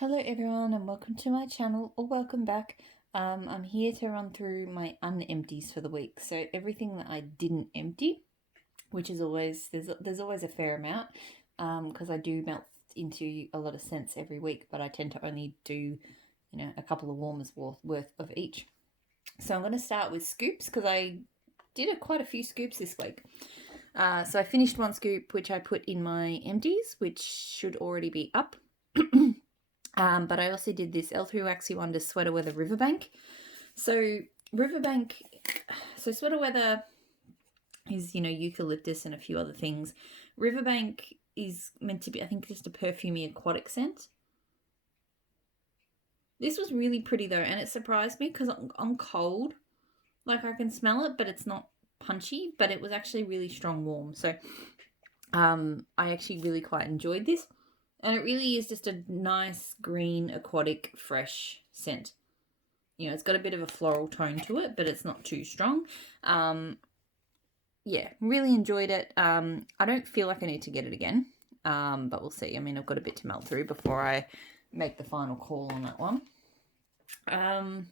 Hello everyone and welcome to my channel, or welcome back. I'm here to run through my unempties for the week. So everything that I didn't empty, which is always, there's always a fair amount, because I do melt into a lot of scents every week, but I tend to only do, a couple of warmers worth of each. So I'm going to start with scoops because I did quite a few scoops this week. So I finished one scoop, which I put in my empties, which should already be up. But I also did this L3 Waxy Wonder Sweater Weather Riverbank. So Sweater Weather is, eucalyptus and a few other things. Riverbank is meant to be, I think, just a perfumey aquatic scent. This was really pretty though, and it surprised me because I'm cold. Like, I can smell it, but it's not punchy, but it was actually really strong warm. So I actually really quite enjoyed this. And it really is just a nice green, aquatic, fresh scent. It's got a bit of a floral tone to it, but it's not too strong. Yeah, really enjoyed it. I don't feel like I need to get it again, but we'll see. I mean, I've got a bit to melt through before I make the final call on that one. I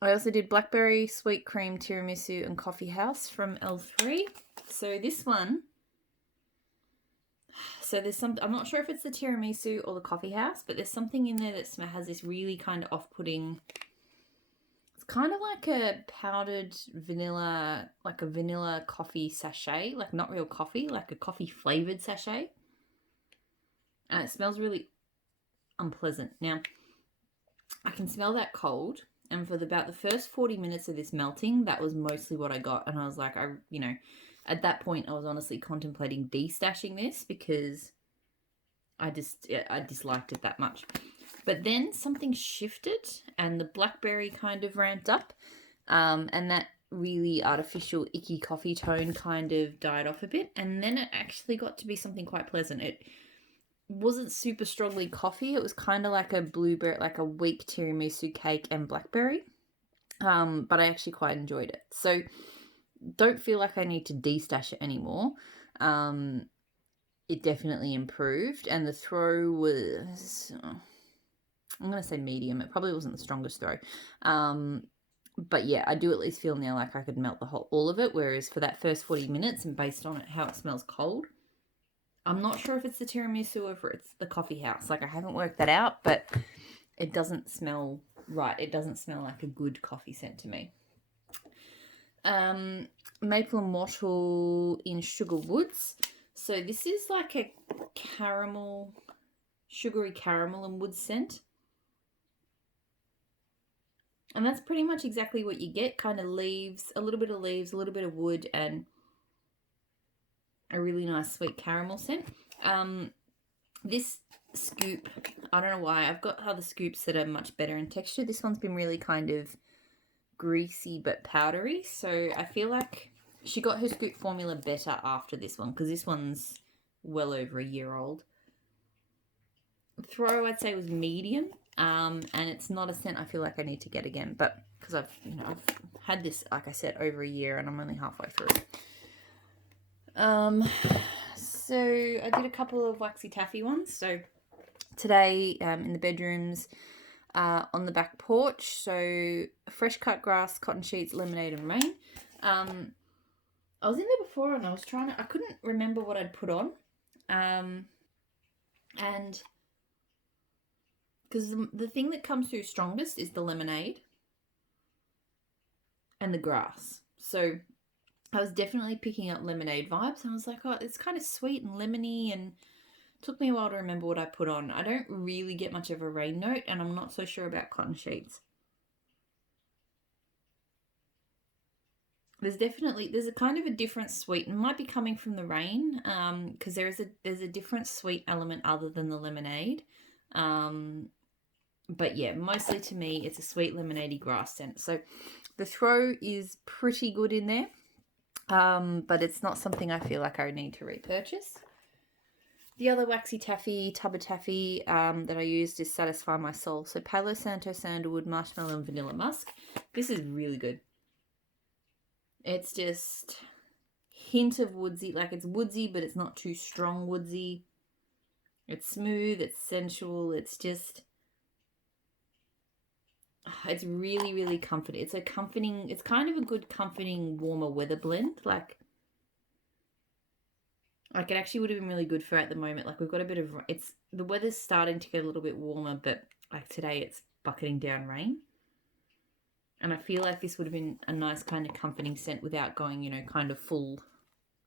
also did Blackberry, Sweet Cream, Tiramisu, and Coffee House from L3. So this one... So there's I'm not sure if it's the tiramisu or the coffee house, but there's something in there that has this really kind of off-putting. It's kind of like a powdered vanilla, like a vanilla coffee sachet, like not real coffee, like a coffee flavored sachet. And it smells really unpleasant. Now, I can smell that cold. And for about the first 40 minutes of this melting, that was mostly what I got. And I was like, at that point, I was honestly contemplating destashing this because I disliked it that much. But then something shifted and the blackberry kind of ramped up, and that really artificial icky coffee tone kind of died off a bit, and then it actually got to be something quite pleasant. It wasn't super strongly coffee. It was kind of like a blueberry, like a weak tiramisu cake and blackberry, but I actually quite enjoyed it. So don't feel like I need to destash it anymore. It definitely improved, and the throw was, I'm going to say medium. It probably wasn't the strongest throw. But yeah, I do at least feel now like I could melt all of it, whereas for that first 40 minutes, and based on it, how it smells cold, I'm not sure if it's the tiramisu or if it's the coffee house. Like, I haven't worked that out, but it doesn't smell right. It doesn't smell like a good coffee scent to me. Maple and Wattle in Sugar Woods. So this is like a caramel, sugary caramel and wood scent. And that's pretty much exactly what you get. Kind of leaves, a little bit of leaves, a little bit of wood, and a really nice sweet caramel scent. This scoop, I don't know why, I've got other scoops that are much better in texture. This one's been really kind of greasy but powdery. So I feel like she got her scoop formula better after this one, because this one's well over a year old. Throw, I'd say, was medium. And it's not a scent I feel like I need to get again, but because I've had this, like I said, over a year, and I'm only halfway through. So I did a couple of waxy taffy ones. So today, in the bedrooms, on the back porch. So fresh cut grass, cotton sheets, lemonade, and rain. I was in there before, and I couldn't remember what I'd put on, and because the thing that comes through strongest is the lemonade and the grass. So I was definitely picking up lemonade vibes. And I was like, oh, it's kind of sweet and lemony, and it took me a while to remember what I put on. I don't really get much of a rain note, and I'm not so sure about cotton sheets. There's a kind of a different sweet, and might be coming from the rain, because there's a different sweet element other than the lemonade. But yeah, mostly to me, it's a sweet lemonade-y grass scent. So the throw is pretty good in there, but it's not something I feel like I need to repurchase. The other waxy taffy, tub of taffy that I used is Satisfy My Soul. So Palo Santo, sandalwood, marshmallow, and vanilla musk. This is really good. It's just hint of woodsy, like it's woodsy, but it's not too strong woodsy. It's smooth, it's sensual, it's just, it's really, really comforting. It's a comforting, it's kind of a good comforting warmer weather blend. Like it actually would have been really good for at the moment. Like we've got a bit of, it's, the weather's starting to get a little bit warmer, but like today it's bucketing down rain. And I feel like this would have been a nice kind of comforting scent without going, you know, kind of full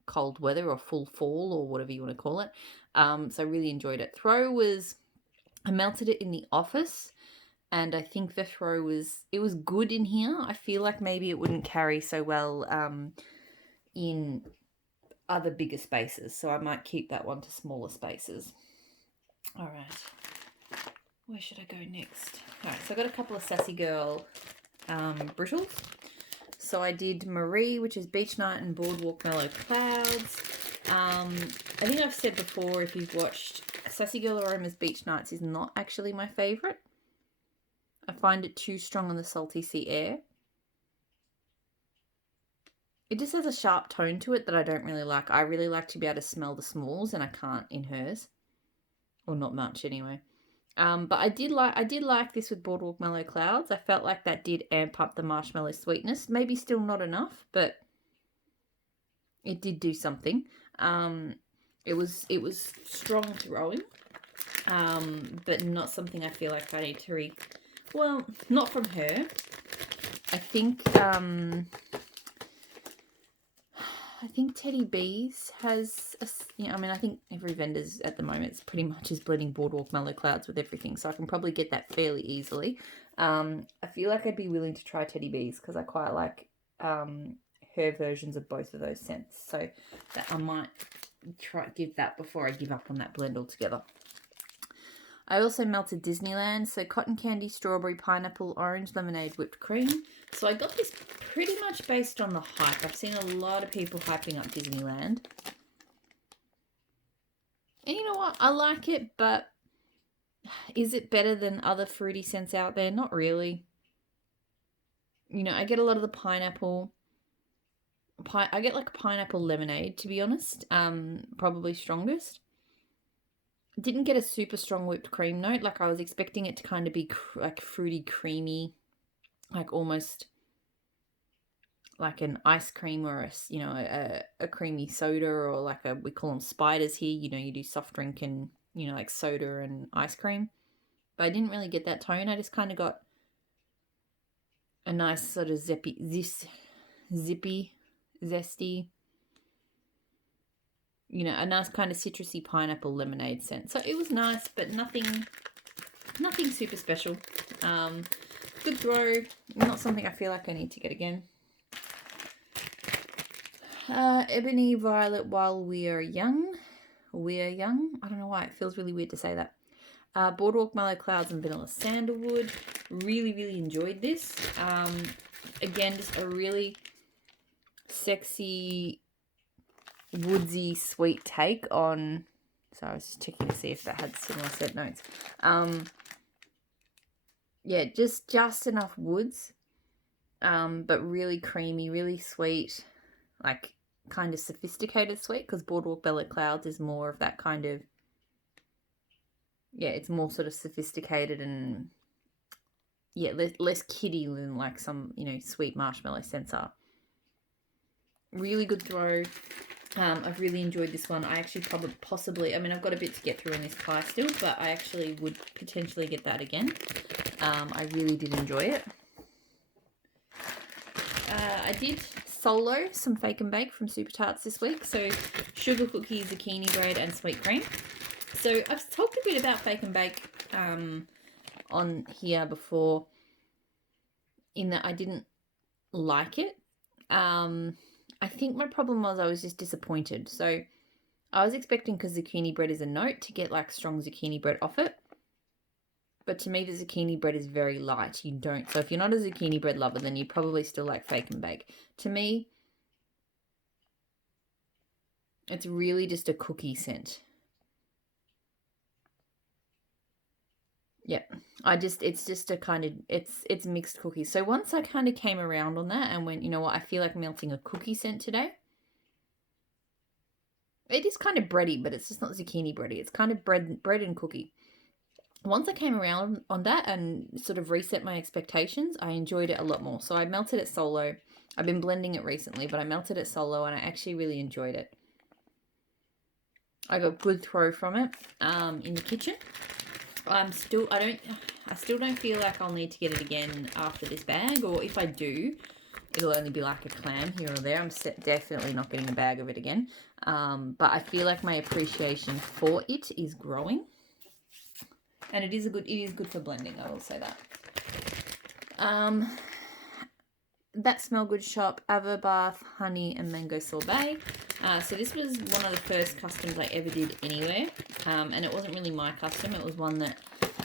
cold weather or full fall or whatever you want to call it. So I really enjoyed it. Throw was, I melted it in the office, and I think the throw was, it was good in here. I feel like maybe it wouldn't carry so well in other bigger spaces, so I might keep that one to smaller spaces. All right, where should I go next? All right, so I got a couple of Sassy Girl brittles. So I did Marie, which is Beach Night, and Boardwalk Mellow Clouds. I think I've said before, if you've watched, Sassy Girl Aromas Beach Nights is not actually my favourite. I find it too strong on the salty sea air. It just has a sharp tone to it that I don't really like. I really like to be able to smell the smalls, and I can't in hers, or not much anyway. But I did like this with Boardwalk Mellow Clouds. I felt like that did amp up the marshmallow sweetness. Maybe still not enough, but it did do something. It was strong throwing, but not something I feel like I need to well, not from her. I think Teddy Bees has, I mean, I think every vendor's at the moment is pretty much is blending Boardwalk Mellow Clouds with everything, so I can probably get that fairly easily. I feel like I'd be willing to try Teddy Bees because I quite like her versions of both of those scents, so that I might give that before I give up on that blend altogether. I also melted Disneyland, so cotton candy, strawberry, pineapple, orange, lemonade, whipped cream. So I got this pretty much based on the hype. I've seen a lot of people hyping up Disneyland. And you know what? I like it, but is it better than other fruity scents out there? Not really. You know, I get a lot of the pineapple. I get like pineapple lemonade, to be honest. Probably strongest. Didn't get a super strong whipped cream note. Like I was expecting it to kind of be like fruity, creamy, like almost like an ice cream or a creamy soda, or like we call them spiders here. You know, you do soft drink and, you know, like soda and ice cream. But I didn't really get that tone. I just kind of got a nice sort of zippy, zesty, you know, a nice kind of citrusy pineapple lemonade scent. So it was nice, but nothing super special. Good throw. Not something I feel like I need to get again. Ebony Violet While We're Young. We're Young. I don't know why. It feels really weird to say that. Boardwalk Mellow Clouds and Vanilla Sandalwood. Really, really enjoyed this. Again, just a really sexy, woodsy, sweet take on... So I was just checking to see if that had similar scent notes. Yeah, just enough woods, but really creamy, really sweet, like kind of sophisticated sweet, because Boardwalk Mellow Clouds is more of that kind of, yeah, it's more sort of sophisticated and, yeah, less kiddie than like some, you know, sweet marshmallow scents are. Really good throw. I've really enjoyed this one. I actually possibly, I mean, I've got a bit to get through in this pie still, but I actually would potentially get that again. I really did enjoy it. I did solo some Fake and Bake from Super Tarts this week. So sugar cookie, zucchini bread, and sweet cream. So I've talked a bit about Fake and Bake on here before, in that I didn't like it. I think my problem was I was just disappointed. So I was expecting, because zucchini bread is a note, to get like strong zucchini bread off it. But to me, the zucchini bread is very light. You don't. So if you're not a zucchini bread lover, then you probably still like Fake and Bake. To me, it's really just a cookie scent. Yeah, it's just a kind of, it's mixed cookies. So once I kind of came around on that and went, you know what, I feel like melting a cookie scent today. It is kind of bready, but it's just not zucchini bready. It's kind of bread and cookie. Once I came around on that and sort of reset my expectations, I enjoyed it a lot more. So I melted it solo. I've been blending it recently, but I melted it solo and I actually really enjoyed it. I got good throw from it in the kitchen. I still don't feel like I'll need to get it again after this bag, or if I do, it'll only be like a clam here or there. I'm definitely not getting a bag of it again. But I feel like my appreciation for it is growing. And it is good for blending, I will say that. That Smell Good shop, Ava Bath, honey, and mango sorbet. So this was one of the first customs I ever did anywhere. And it wasn't really my custom. It was one that,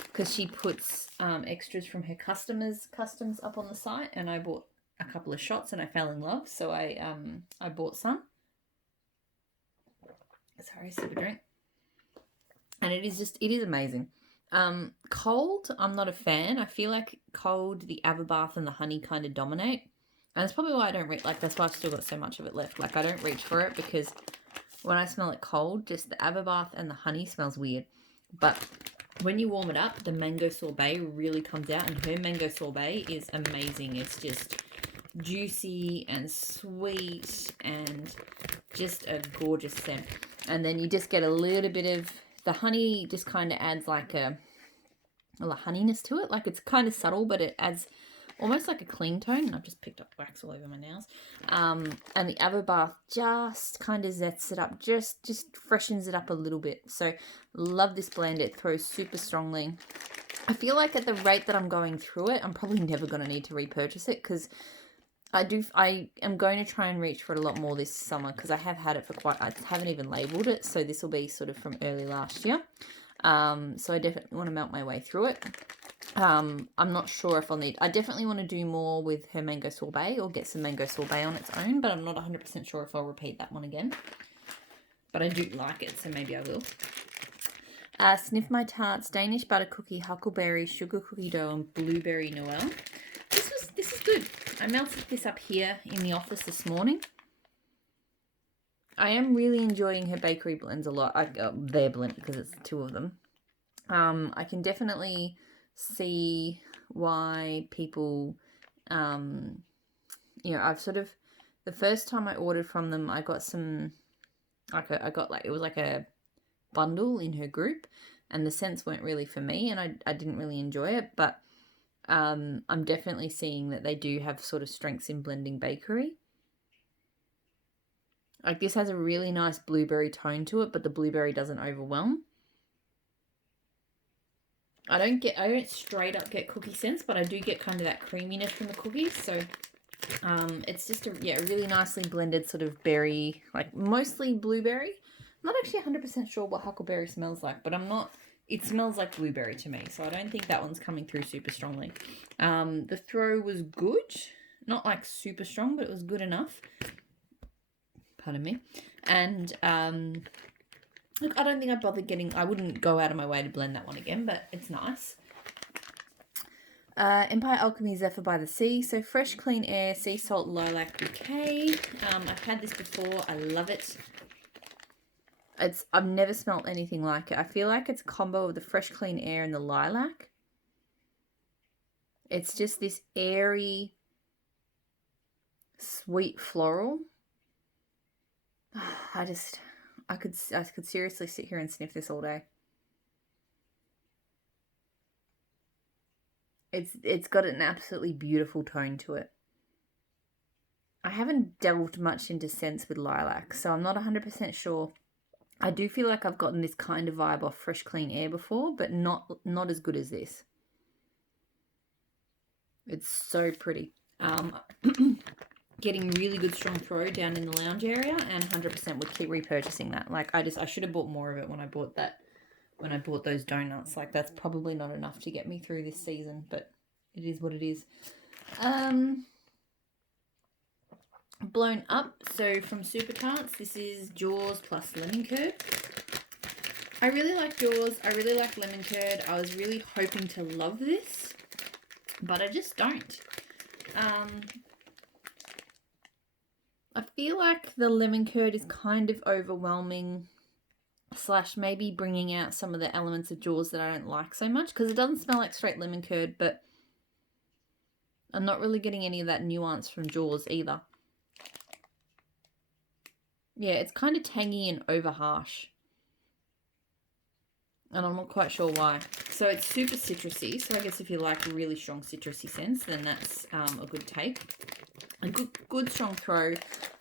because she puts extras from her customs up on the site, and I bought a couple of shots and I fell in love. So I bought some. Sorry, sip a drink. And it is amazing. Cold, I'm not a fan. I feel like cold, the Ava Bath and the honey kind of dominate. And that's probably why I don't reach, like, that's why I've still got so much of it left. Like, I don't reach for it because when I smell it cold, just the Ava Bath and the honey smells weird. But when you warm it up, the mango sorbet really comes out, and her mango sorbet is amazing. It's just juicy and sweet and just a gorgeous scent. And then you just get a little bit of, the honey just kind of adds like a honeyness to it. Like, it's kind of subtle, but it adds almost like a clean tone. And I've just picked up wax all over my nails. And the Ava Bath just kind of zets it up, just freshens it up a little bit. So love this blend. It throws super strongly. I feel like at the rate that I'm going through it, I'm probably never going to need to repurchase it, because I am going to try and reach for it a lot more this summer, because I have had it for I haven't even labelled it, so this will be sort of from early last year. So I definitely want to melt my way through it. I'm not sure if I definitely want to do more with her mango sorbet, or get some mango sorbet on its own, but I'm not 100% sure if I'll repeat that one again. But I do like it, so maybe I will. Sniff My Tarts, Danish butter cookie, huckleberry, sugar cookie dough, and blueberry Noel. This is good. I melted this up here in the office this morning. I am really enjoying her bakery blends a lot. Their blend, because it's two of them. I can definitely see why people, I've sort of, the first time I ordered from them, I got some, it was like a bundle in her group, and the scents weren't really for me, and I didn't really enjoy it, but I'm definitely seeing that they do have sort of strengths in blending bakery. Like, this has a really nice blueberry tone to it, but the blueberry doesn't overwhelm. I don't straight up get cookie scents, but I do get kind of that creaminess from the cookies. So it's just a really nicely blended sort of berry, like mostly blueberry. I'm not actually 100% sure what huckleberry smells like, but it smells like blueberry to me, so I don't think that one's coming through super strongly. The throw was good. Not like super strong, but it was good enough. Pardon me. And look, I don't think I'd bother I wouldn't go out of my way to blend that one again, but it's nice. Empire Alchemy Zephyr by the Sea. So fresh, clean air, sea salt, lilac bouquet. I've had this before. I love it. I've never smelt anything like it. I feel like it's a combo of the fresh, clean air and the lilac. It's just this airy, sweet floral. I could seriously sit here and sniff this all day. It's got an absolutely beautiful tone to it. I haven't delved much into scents with lilac, so I'm not 100% sure. I do feel like I've gotten this kind of vibe off fresh, clean air before, but not as good as this. It's so pretty. Getting really good strong throw down in the lounge area, and 100% would keep repurchasing that. Like, I should have bought more of it when I bought those donuts. Like, that's probably not enough to get me through this season, but it is what it is. Blown Up. So from Super Tarts, this is Jaws plus lemon curd. I really like Jaws. I really like lemon curd. I was really hoping to love this, but I just don't. I feel like the lemon curd is kind of overwhelming / maybe bringing out some of the elements of Jaws that I don't like so much, because it doesn't smell like straight lemon curd, but I'm not really getting any of that nuance from Jaws either. Yeah, it's kind of tangy and over harsh. And I'm not quite sure why. So it's super citrusy. So I guess if you like really strong citrusy scents, then that's a good take. A good strong throw.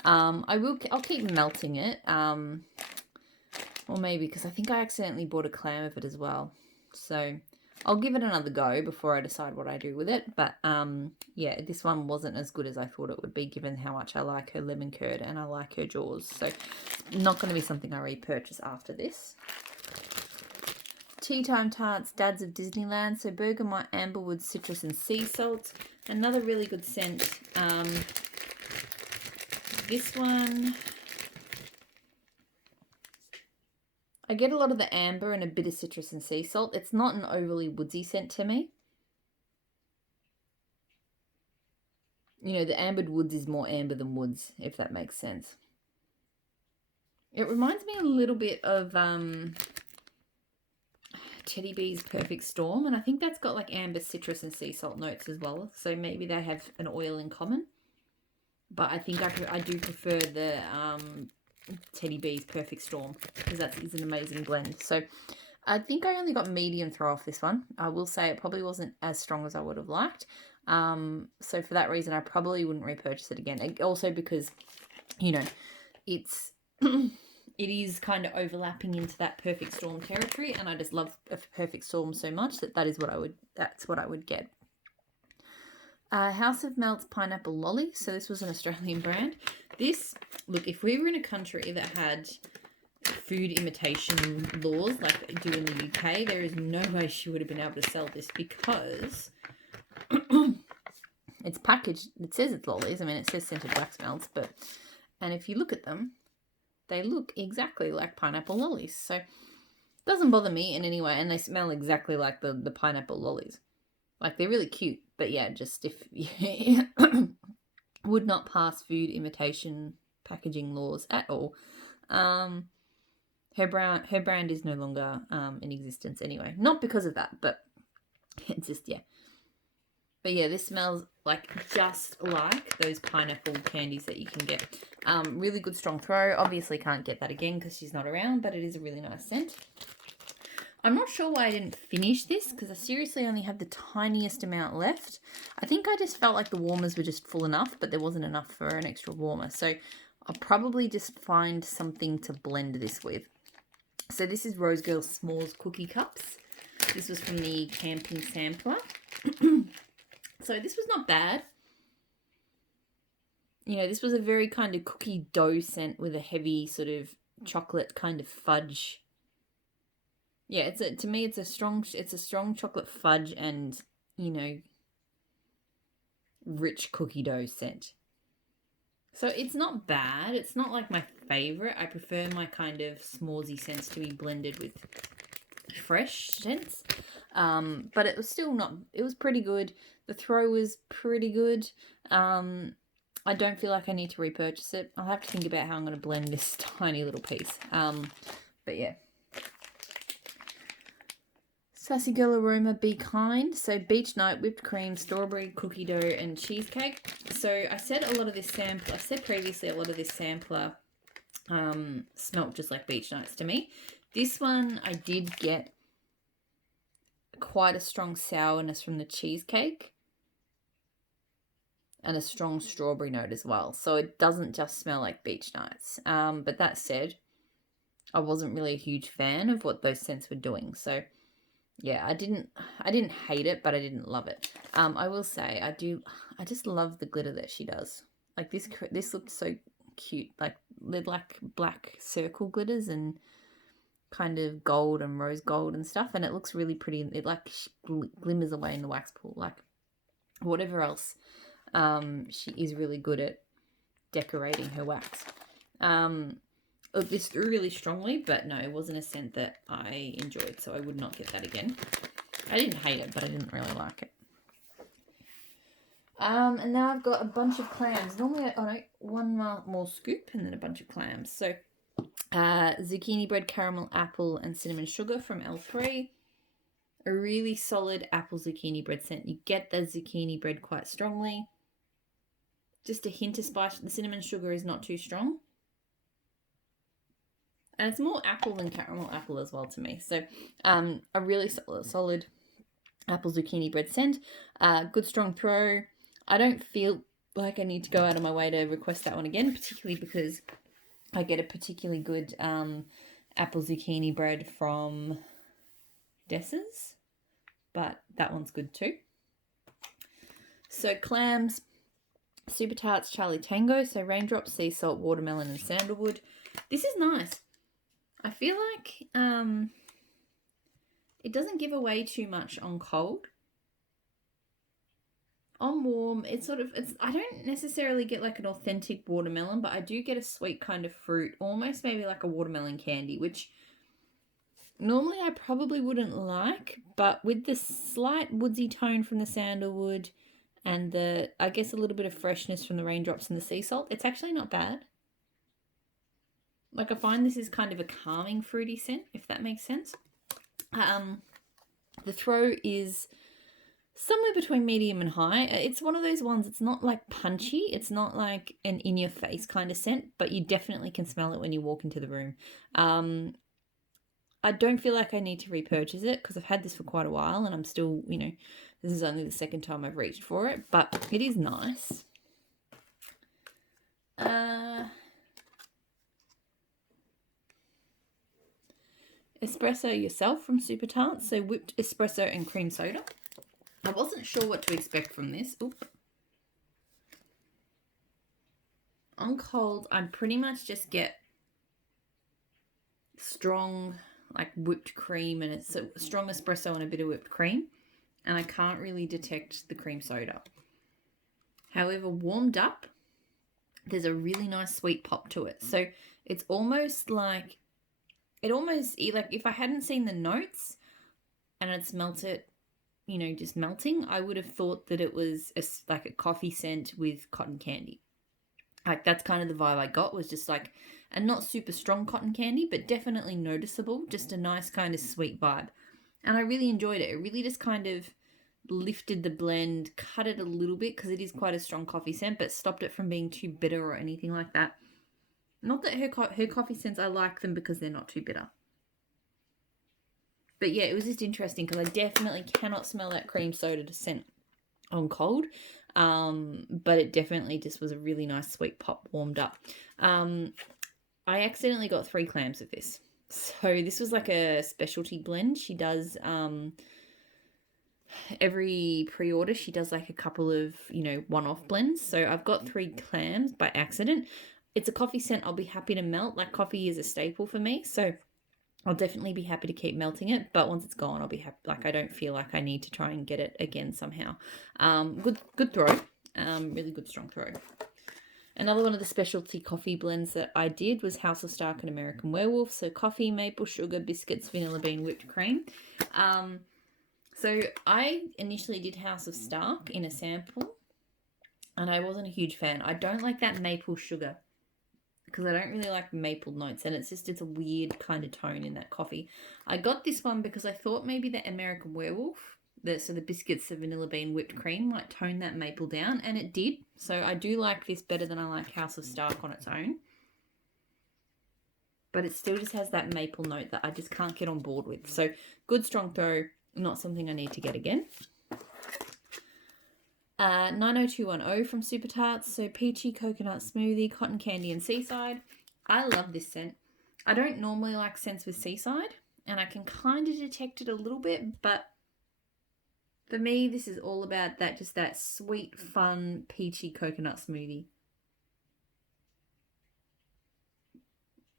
I'll keep melting it. Or maybe because I think I accidentally bought a clam of it as well. So I'll give it another go before I decide what I do with it. But yeah, this one wasn't as good as I thought it would be, given how much I like her lemon curd and I like her Jaws. So not going to be something I repurchase after this. Tea Time Tarts, Dads of Disneyland. So bergamot, amberwood, citrus and sea salt. Another really good scent. This one, I get a lot of the amber and a bit of citrus and sea salt. It's not an overly woodsy scent to me. You know, the ambered woods is more amber than woods, if that makes sense. It reminds me a little bit of Teddy Bee's Perfect Storm, and I think that's got like amber, citrus and sea salt notes as well. So maybe they have an oil in common. But I think I do prefer the Teddy Bee's Perfect Storm, because that is an amazing blend. So I think I only got medium throw off this one. I will say it probably wasn't as strong as I would have liked. So for that reason, I probably wouldn't repurchase it again. Also because, you know, it's it is kind of overlapping into that Perfect Storm territory, and I just love a Perfect Storm so much that's what I would get. House of Melts Pineapple Lolly. So this was an Australian brand. This, look, if we were in a country that had food imitation laws like they do in the UK, there is no way she would have been able to sell this, because it's packaged, it says it's lollies. I mean, it says scented wax melts, and if you look at them, they look exactly like pineapple lollies. So it doesn't bother me in any way, and they smell exactly like the pineapple lollies. Like, they're really cute, but yeah, just if would not pass food imitation packaging laws at all. Her brand is no longer in existence anyway. Not because of that, but it's just, yeah. But yeah, this smells like just like those pineapple candies that you can get. Really good strong throw. Obviously can't get that again because she's not around, but it is a really nice scent. I'm not sure why I didn't finish this, because I seriously only have the tiniest amount left. I think I just felt like the warmers were just full enough, but there wasn't enough for an extra warmer. So I'll probably just find something to blend this with. So this is Rose Girl S'mores Cookie Cups. This was from the Camping Sampler. So this was not bad. You know, this was a very kind of cookie dough scent with a heavy sort of chocolate kind of fudge. Yeah, to me it's a strong chocolate fudge and, you know, rich cookie dough scent. So it's not bad. It's not like my favorite. I prefer my kind of s'moresy scents to be blended with fresh scents. But it was still not, it was pretty good. The throw was pretty good. I don't feel like I need to repurchase it. I'll have to think about how I'm going to blend this tiny little piece. But yeah. Sassy Girl Aroma, Be Kind. So Beach Night, whipped cream, strawberry, cookie dough, and cheesecake. So I said previously a lot of this sampler smelt just like Beach Nights to me. This one I did get quite a strong sourness from the cheesecake and a strong strawberry note as well. So it doesn't just smell like Beach Nights. But that said, I wasn't really a huge fan of what those scents were doing. So yeah, I didn't hate it, but I didn't love it. I will say I just love the glitter that she does. Like this looks so cute. Like black circle glitters and kind of gold and rose gold and stuff, and it looks really pretty. It like glimmers away in the wax pool. Like whatever else, she is really good at decorating her wax. This threw really strongly, but no, it wasn't a scent that I enjoyed, so I would not get that again. I didn't hate it, but I didn't really like it. And now I've got a bunch of clams. Normally, one more scoop and then a bunch of clams. So, zucchini bread, caramel, apple, and cinnamon sugar from L3. A really solid apple zucchini bread scent. You get the zucchini bread quite strongly. Just a hint of spice. The cinnamon sugar is not too strong. And it's more apple than caramel apple as well to me. So, a really solid apple zucchini bread scent. Good strong throw. I don't feel like I need to go out of my way to request that one again, particularly because I get a particularly good apple zucchini bread from Dessa's, but that one's good too. So clams, Super Tarts, Charlie Tango, so raindrops, sea salt, watermelon, and sandalwood. This is nice. I feel like it doesn't give away too much on cold. On warm, it's I don't necessarily get like an authentic watermelon, but I do get a sweet kind of fruit, almost maybe like a watermelon candy, which normally I probably wouldn't like, but with the slight woodsy tone from the sandalwood and I guess a little bit of freshness from the raindrops and the sea salt, it's actually not bad. Like I find this is kind of a calming fruity scent, if that makes sense. The throw is somewhere between medium and high. It's one of those ones, it's not like punchy. It's not like an in-your-face kind of scent, but you definitely can smell it when you walk into the room. I don't feel like I need to repurchase it because I've had this for quite a while and I'm still, this is only the second time I've reached for it, but it is nice. Espresso yourself from Super Tarts, so whipped espresso and cream soda. I wasn't sure what to expect from this. Oop. On cold, I pretty much just get strong, like whipped cream, and it's a strong espresso and a bit of whipped cream, and I can't really detect the cream soda. However, warmed up, there's a really nice sweet pop to it. So it's almost like, if I hadn't seen the notes and I'd smelt it, just melting, I would have thought that it was like a coffee scent with cotton candy. Like that's kind of the vibe I got, was just like a not super strong cotton candy, but definitely noticeable, just a nice kind of sweet vibe. And I really enjoyed it. It really just kind of lifted the blend, cut it a little bit because it is quite a strong coffee scent, but stopped it from being too bitter or anything like that. Not that her coffee scents, I like them because they're not too bitter. But yeah, it was just interesting because I definitely cannot smell that cream soda scent on cold. But it definitely just was a really nice sweet pop warmed up. I accidentally got 3 clams of this. So this was like a specialty blend. She does every pre-order, she does like a couple of, one-off blends. So I've got 3 clams by accident. It's a coffee scent I'll be happy to melt. Like coffee is a staple for me. So I'll definitely be happy to keep melting it, but once it's gone, I'll be happy. Like I don't feel like I need to try and get it again somehow. Good throw. Really good strong throw. Another one of the specialty coffee blends that I did was House of Stark and American Werewolf. So coffee, maple sugar, biscuits, vanilla bean, whipped cream. So I initially did House of Stark in a sample, and I wasn't a huge fan. I don't like that maple sugar, because I don't really like maple notes, and it's a weird kind of tone in that coffee. I got this one because I thought maybe the American Werewolf, the biscuits, the vanilla bean, whipped cream might tone that maple down, and it did. So I do like this better than I like House of Stark on its own. But it still just has that maple note that I just can't get on board with. So good strong throw, not something I need to get again. 90210 from Super Tarts, so peachy coconut smoothie, cotton candy and seaside. I love this scent. I don't normally like scents with seaside, and I can kind of detect it a little bit, but for me this is all about that sweet, fun, peachy coconut smoothie.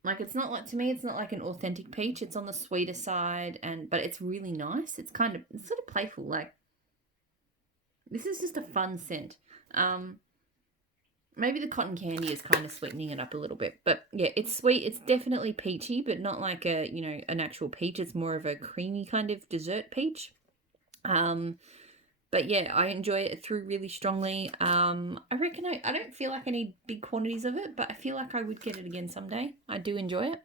Like it's not like an authentic peach. It's on the sweeter side, but it's really nice. It's sort of playful, like this is just a fun scent. Maybe the cotton candy is kind of sweetening it up a little bit. But yeah, it's sweet. It's definitely peachy, but not like an actual peach. It's more of a creamy kind of dessert peach. But yeah, I enjoy it through really strongly. I reckon I don't feel like I need big quantities of it, but I feel like I would get it again someday. I do enjoy it.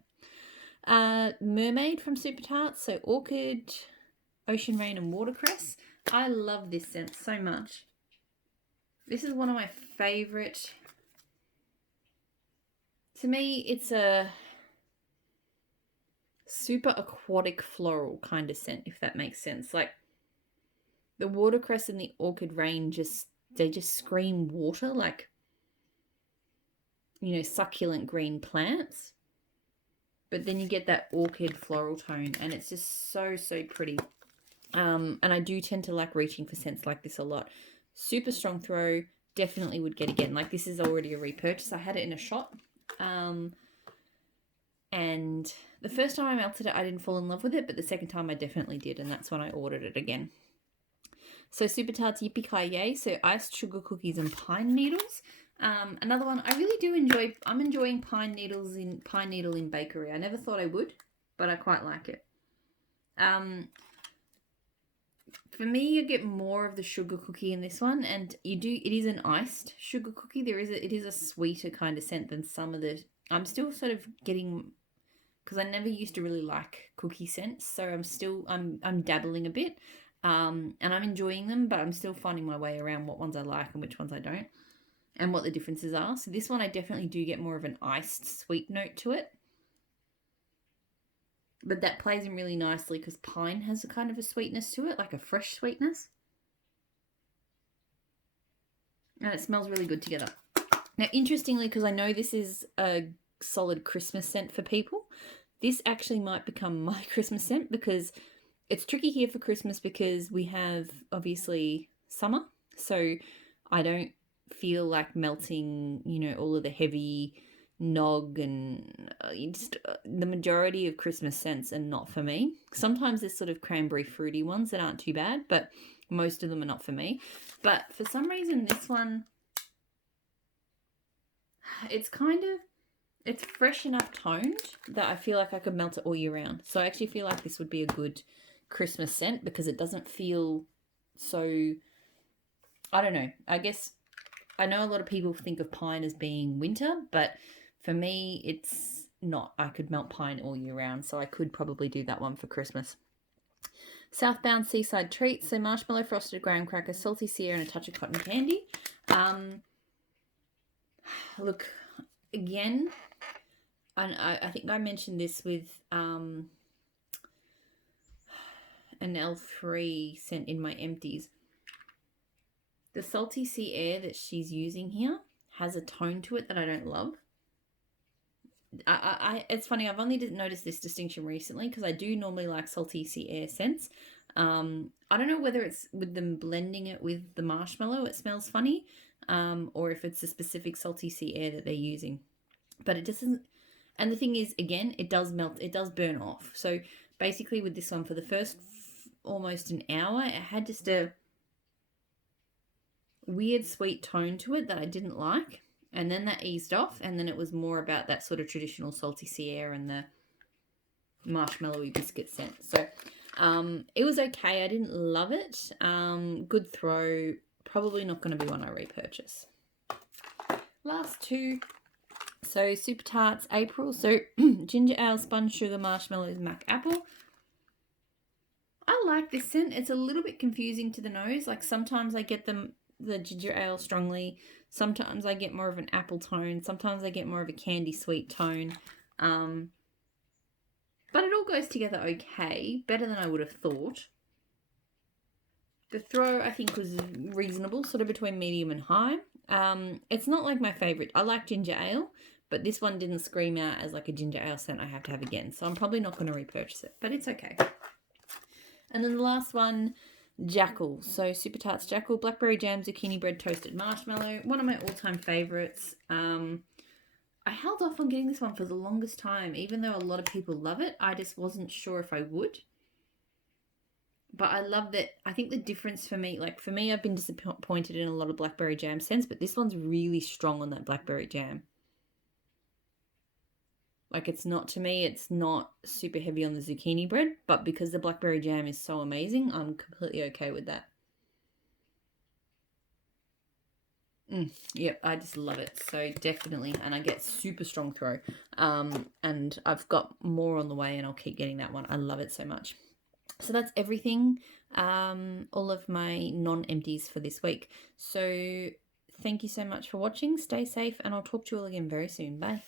Mermaid from Super Tarts, so Orchid, Ocean Rain, and Watercress. I love this scent so much. This is one of my favourite. To me, it's a super aquatic floral kind of scent, if that makes sense. Like the Watercress and the Orchid Rain they just scream water, like, you know, succulent green plants. But then you get that orchid floral tone, and it's just so pretty. And I do tend to like reaching for scents like this a lot. Super strong throw, definitely would get again. Like this is already a repurchase. I had it in a shop. And the first time I melted it, I didn't fall in love with it, but the second time I definitely did, and that's when I ordered it again. So Super Tarts Yippee Ki Yay, so iced sugar cookies and pine needles. Another one I really do enjoy. I'm enjoying pine needle in bakery. I never thought I would, but I quite like it. For me, you get more of the sugar cookie in this one, and it is an iced sugar cookie. It is a sweeter kind of scent than some of the. I'm still sort of getting, because I never used to really like cookie scents, so I'm dabbling a bit, and I'm enjoying them, but I'm still finding my way around what ones I like and which ones I don't, and what the differences are. So this one I definitely do get more of an iced sweet note to it. But that plays in really nicely because pine has a kind of a sweetness to it, like a fresh sweetness. And it smells really good together. Now, interestingly, because I know this is a solid Christmas scent for people, this actually might become my Christmas scent, because it's tricky here for Christmas because we have, obviously, summer. So I don't feel like melting, you know, all of the heavy nog and the majority of Christmas scents are not for me. Sometimes there's sort of cranberry fruity ones that aren't too bad, but most of them are not for me. But for some reason this one, it's fresh enough toned that I feel like I could melt it all year round. So I actually feel like this would be a good Christmas scent because it doesn't feel so, I don't know, I guess I know a lot of people think of pine as being winter, but for me, it's not. I could melt pine all year round, so I could probably do that one for Christmas. Southbound Seaside Treats, so marshmallow, frosted graham cracker, salty Sierra, and a touch of cotton candy. Look, again, and I think I mentioned this with an L3 scent in my empties. The salty sea air that she's using here has a tone to it that I don't love. It's funny, I've only noticed this distinction recently because I do normally like salty sea air scents. I don't know whether it's with them blending it with the marshmallow, it smells funny, or if it's a specific salty sea air that they're using. But it doesn't, and the thing is, again, it does melt, it does burn off. So basically with this one, for the first almost an hour, it had just a weird sweet tone to it that I didn't like. And then that eased off, and then it was more about that sort of traditional salty sea air and the marshmallowy biscuit scent. So it was okay. I didn't love it. Good throw. Probably not going to be one I repurchase. Last two. So Super Tarts April. So ginger ale, sponge sugar, marshmallows, mac apple. I like this scent. It's a little bit confusing to the nose. Like sometimes I get the ginger ale strongly. Sometimes I get more of an apple tone. Sometimes I get more of a candy sweet tone. But it all goes together okay. Better than I would have thought. The throw, I think, was reasonable, sort of between medium and high. It's not like my favourite. I like ginger ale, but this one didn't scream out as like a ginger ale scent I have to have again. So I'm probably not going to repurchase it, but it's okay. And then the last one, Jackal. So Super Tarts Jackal, blackberry jam, zucchini bread, toasted marshmallow. One of my all-time favourites. I held off on getting this one for the longest time, even though a lot of people love it. I just wasn't sure if I would. But I love that. I think the difference for me, like for me, I've been disappointed in a lot of blackberry jam scents, but this one's really strong on that blackberry jam. Like it's not super heavy on the zucchini bread, but because the blackberry jam is so amazing, I'm completely okay with that. Yep, I just love it. So definitely, and I get super strong throat. And I've got more on the way, and I'll keep getting that one. I love it so much. So that's everything. All of my non-empties for this week. So thank you so much for watching. Stay safe, and I'll talk to you all again very soon. Bye.